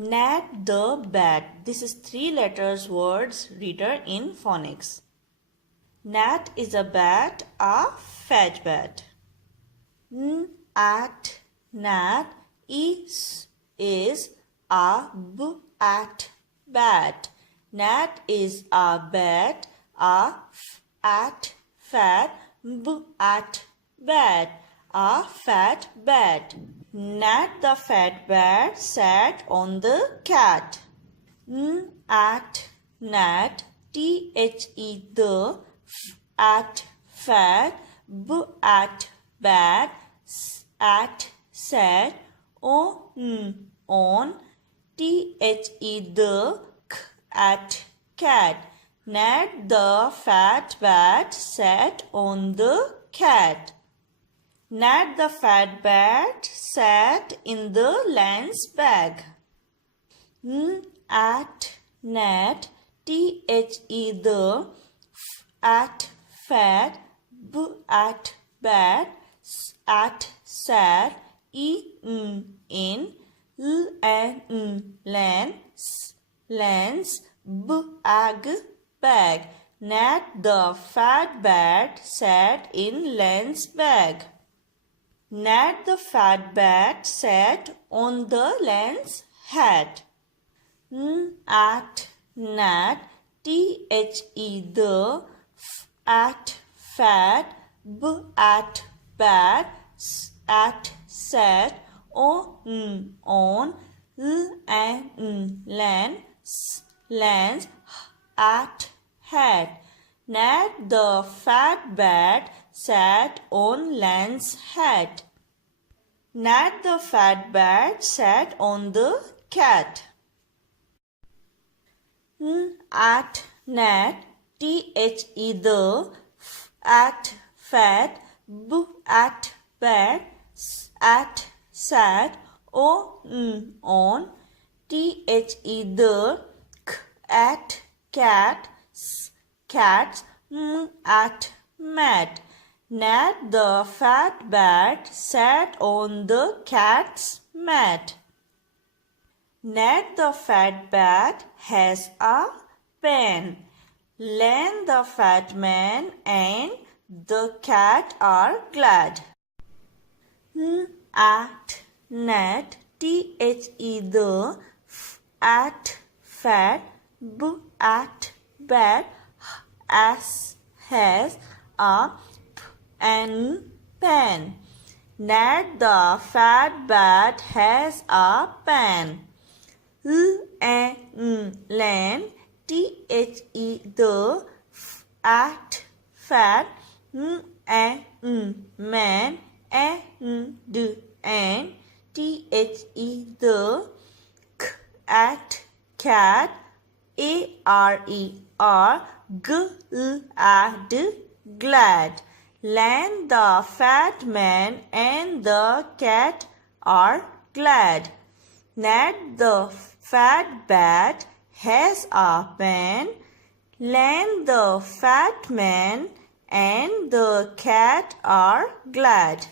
Nat the bat. This is 3 letters words written in phonics. Nat is a bat, a fat bat. At nat is a at bat. Nat is a bat, a at fat at bat, a fat bat. Nat the fat bat sat on the cat. At nat the at fat at bat at sat on the at cat. Nat the fat bat sat on the cat. Nat the fat bat sat in the lion's bag. At nat the at fat at bat at sat in lens bag. Nat the fat bat sat in lens bag. Nat the fat bat sat on the lion's hat. At nat the at fat at bat at sat on lens at hat. Nat the fat bat sat on lens hat. Nat the fat bat sat on the cat. At nat the at fat at bat at sat on the at cat cats at mat. Nat the fat bat sat on the cat's mat. Nat the fat bat has a pen. Len the fat man and the cat are glad. At nat the at fat at bat as has a pen. Nat the fat bat has a pen. Len the at fat man and the at cat glad. Len the fat man and the cat are glad. Nat the fat bat has a pen. Len the fat man and the cat are glad.